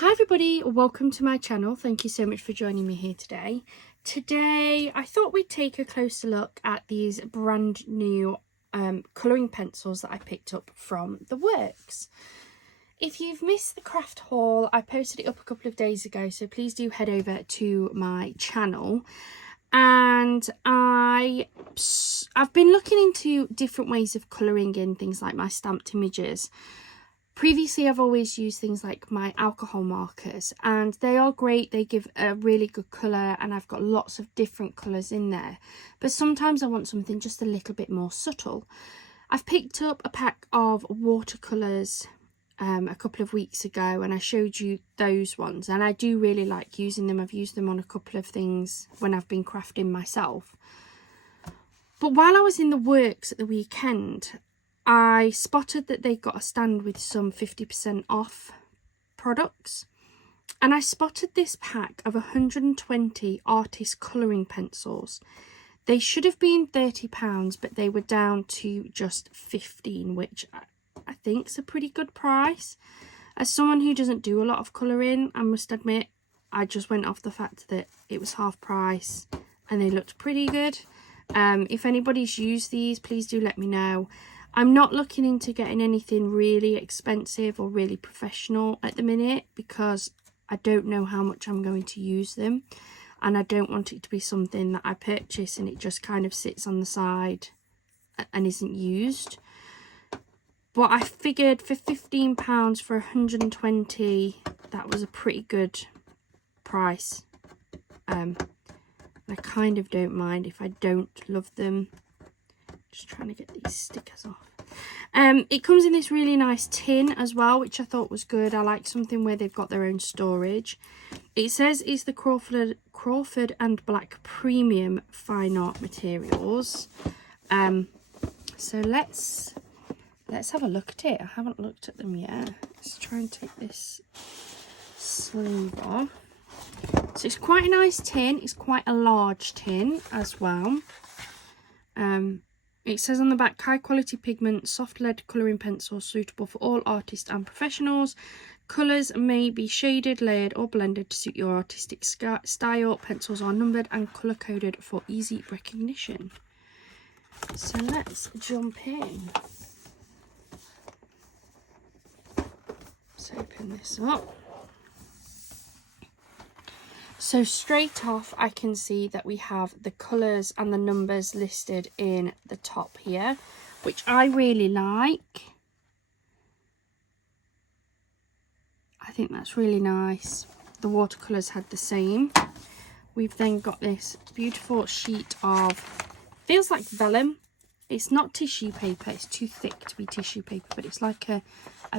Hi everybody, welcome to my channel. Thank you so much for joining me here today. Today I thought we'd take a closer look at these brand new colouring pencils that I picked up from the works. If you've missed the craft haul, I posted it up a couple of days ago, so please do head over to my channel. And I've been looking into different ways of colouring in things like my stamped images. Previously, I've always used things like my alcohol markers, and they are great. They give a really good colour, and I've got lots of different colours in there. But sometimes I want something just a little bit more subtle. I've picked up a pack of watercolours a couple of weeks ago, and I showed you those ones, and I do really like using them. I've used them on a couple of things when I've been crafting myself. But while I was in the works at the weekend, I spotted that they got a stand with some 50% off products, and I spotted this pack of 120 artist colouring pencils. They should have been £30, but they were down to just 15, which I think is a pretty good price. As someone who doesn't do a lot of colouring, I must admit, I just went off the fact that it was half price and they looked pretty good. If anybody's used these, please do let me know. I'm not looking into getting anything really expensive or really professional at the minute because I don't know how much I'm going to use them, and I don't want it to be something that I purchase and it just kind of sits on the side and isn't used. But I figured for £15 for 120, that was a pretty good price. I kind of don't mind if I don't love them. Just trying to get these stickers off. It comes in this really nice tin as well, which I thought was good. I like something where they've got their own storage. It says it's the Crawford and Black Premium Fine Art Materials. So let's have a look at it. I haven't looked at them yet. Let's try and take this sleeve off. So it's quite a nice tin. It's quite a large tin as well. It says on the back, high quality pigment, soft lead colouring pencil suitable for all artists and professionals. Colours may be shaded, layered or blended to suit your artistic style. Pencils are numbered and colour coded for easy recognition. So let's jump in. Let's open this up. So straight off, I can see that we have the colours and the numbers listed in the top here, which I really like. I think that's really nice. The watercolours had the same. We've then got this beautiful sheet of, feels like vellum. It's not tissue paper, it's too thick to be tissue paper, but it's like a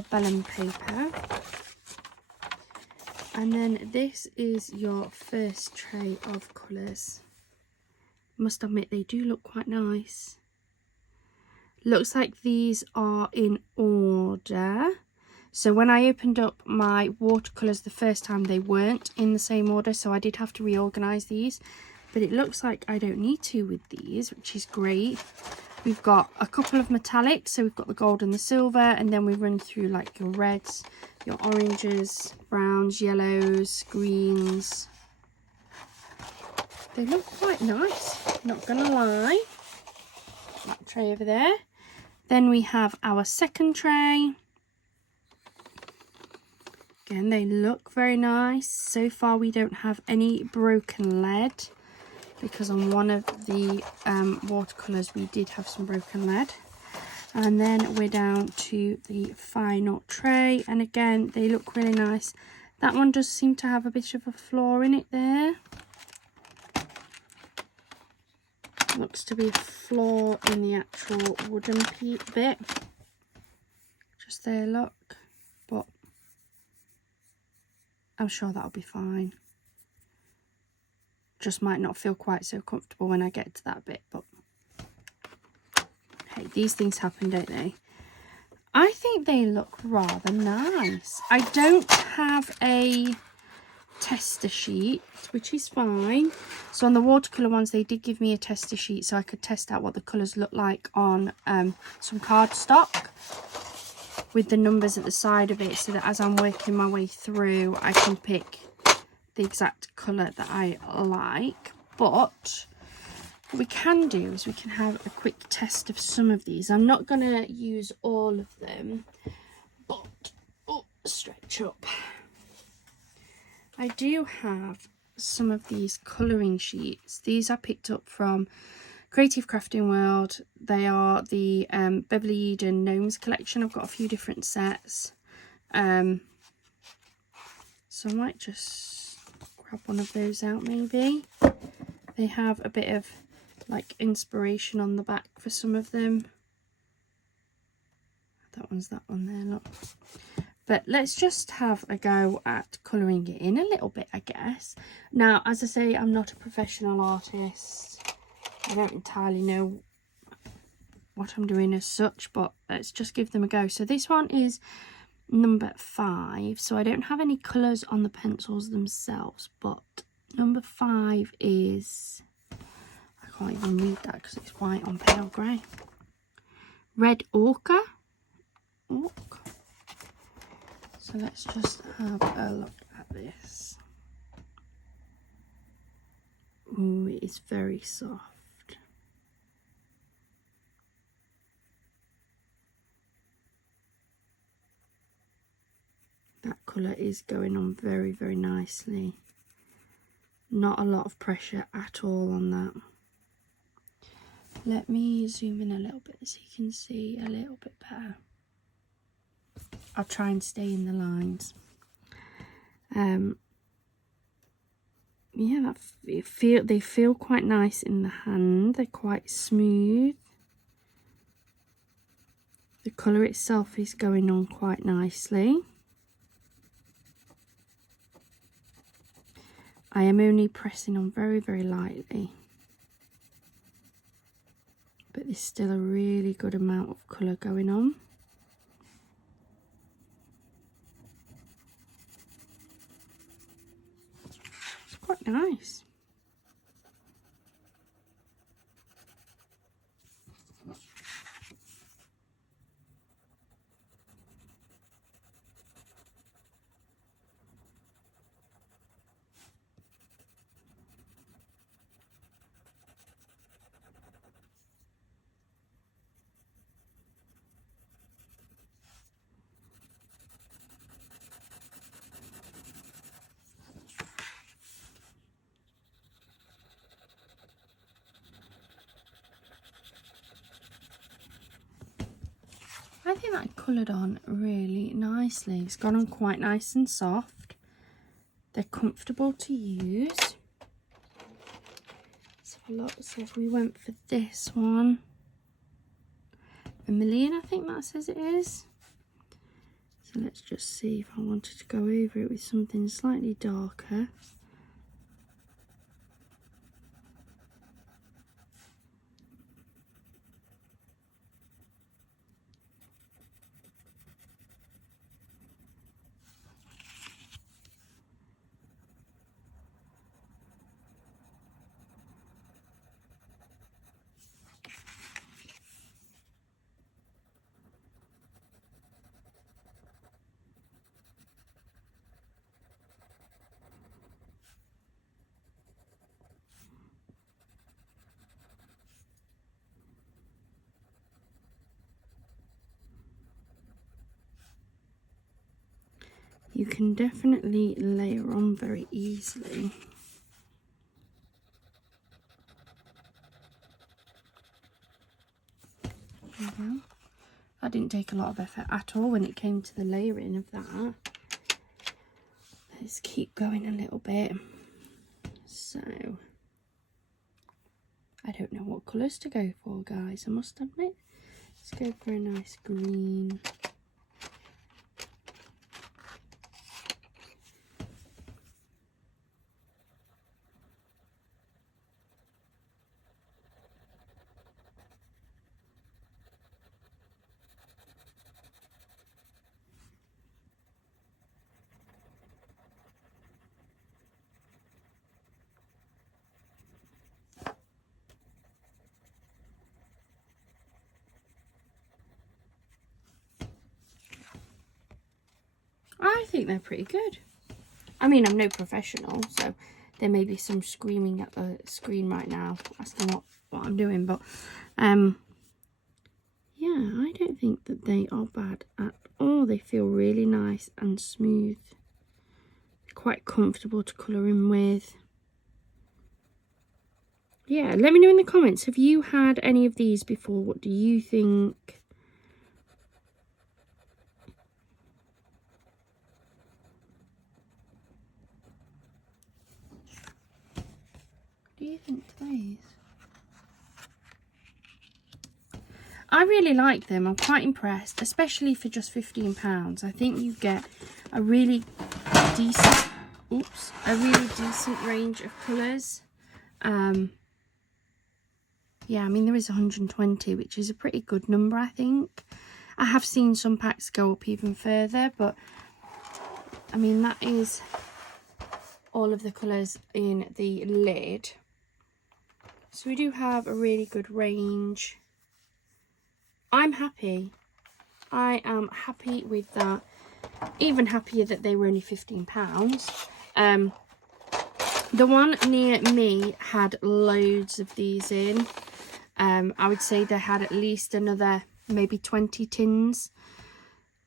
vellum paper. And then this is your first tray of colours. Must admit, they do look quite nice. Looks like these are in order. So when I opened up my watercolours the first time, they weren't in the same order, so I did have to reorganise these. But it looks like I don't need to with these, which is great. We've got a couple of metallics, so we've got the gold and the silver, and then we run through like your reds, your oranges, browns, yellows, greens. They look quite nice, not gonna lie. That tray over there. Then we have our second tray. Again, they look very nice. So far we don't have any broken lead, because on one of the watercolours we did have some broken lead. And then we're down to the final tray, and again they look really nice. That one does seem to have a bit of a flaw in it there. Looks to be a flaw in the actual wooden bit. Just there, look. But I'm sure that'll be fine. Just might not feel quite so comfortable when I get to that bit, but hey, these things happen, don't they? I think they look rather nice. I don't have a tester sheet, which is fine. So on the watercolour ones, they did give me a tester sheet so I could test out what the colours look like on some cardstock. with the numbers at the side of it, so that as I'm working my way through, I can pick the exact colour that I like. But what we can do is we can have a quick test of some of these. I'm not going to use all of them, but stretch up. I do have some of these colouring sheets. These I picked up from Creative Crafting World. They are the Beverly Eden Gnomes collection. I've got a few different sets. So I might just grab one of those out maybe. They have a bit of like inspiration on the back for some of them. That one there, look. But let's just have a go at colouring it in a little bit, I guess. Now, as I say, I'm not a professional artist. I don't entirely know what I'm doing as such, but let's just give them a go. So this one is number 5. So I don't have any colours on the pencils themselves, but number 5 is, I can't even read that because it's white on pale grey. Red Ochre. So let's just have a look at this. Ooh, it is very soft. That colour is going on very, very nicely. Not a lot of pressure at all on that. Let me zoom in a little bit so you can see a little bit better. I'll try and stay in the lines. Yeah, they feel quite nice in the hand. They're quite smooth. The colour itself is going on quite nicely. I am only pressing on very, very lightly. But there's still a really good amount of colour going on. It's quite nice. I think that coloured on really nicely. It's gone on quite nice and soft. They're comfortable to use. Let's have a look. So if we went for this one, $1,000,000, I think that says it is. So let's just see if I wanted to go over it with something slightly darker. You can definitely layer on very easily. There we go. That didn't take a lot of effort at all when it came to the layering of that. Let's keep going a little bit. So, I don't know what colours to go for, guys, I must admit. Let's go for a nice green. I think they're pretty good. I mean, I'm no professional, so there may be some screaming at the screen right now asking what I'm doing, but yeah, I don't think that they are bad at all. They feel really nice and smooth, quite comfortable to colour in with. Yeah, let me know in the comments, have you had any of these before? What do you think? What do you think to these? I really like them. I'm quite impressed, especially for just £15. I think you get a really decent, range of colours. Yeah, I mean, there is 120, which is a pretty good number, I think. I have seen some packs go up even further, but I mean, that is all of the colours in the lid. So we do have a really good range. I'm happy. I am happy with that. Even happier that they were only £15. The one near me had loads of these in. I would say they had at least another maybe 20 tins,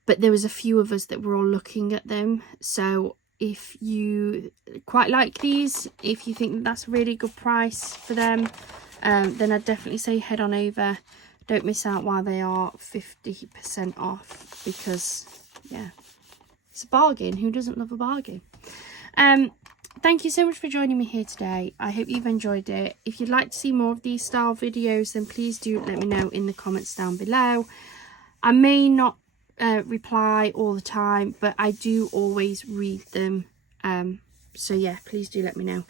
but there was a few of us that were all looking at them. So if you quite like these, if you think that's a really good price for them, then I'd definitely say head on over. Don't miss out while they are 50% off, because yeah, it's a bargain. Who doesn't love a bargain? Thank you so much for joining me here today. I hope you've enjoyed it. If you'd like to see more of these style videos, then please do let me know in the comments down below. I may not reply all the time, but I do always read them. So yeah, please do let me know.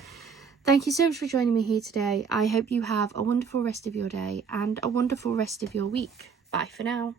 Thank you so much for joining me here today. I hope you have a wonderful rest of your day and a wonderful rest of your week. Bye for now.